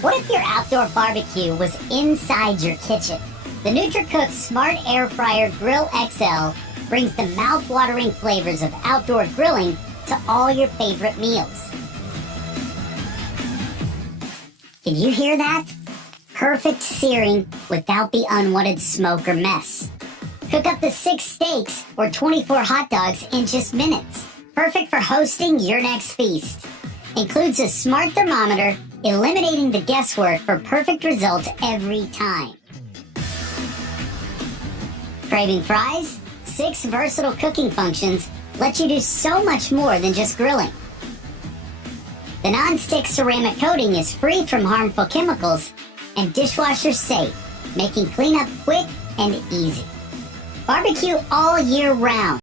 What if your outdoor barbecue was inside your kitchen? The NutriCook Smart Air Fryer Grill XL brings the mouth-watering flavors of outdoor grilling to all your favorite meals. Can you hear that? Perfect searing without the unwanted smoke or mess. Cook up to 6 steaks or 24 hot dogs in just minutes. Perfect for hosting your next feast. Includes a smart thermometer, eliminating the guesswork for perfect results every time. Craving fries? 6 versatile cooking functions let you do so much more than just grilling. The non-stick ceramic coating is free from harmful chemicals and dishwasher safe, making cleanup quick and easy. Barbecue all year round.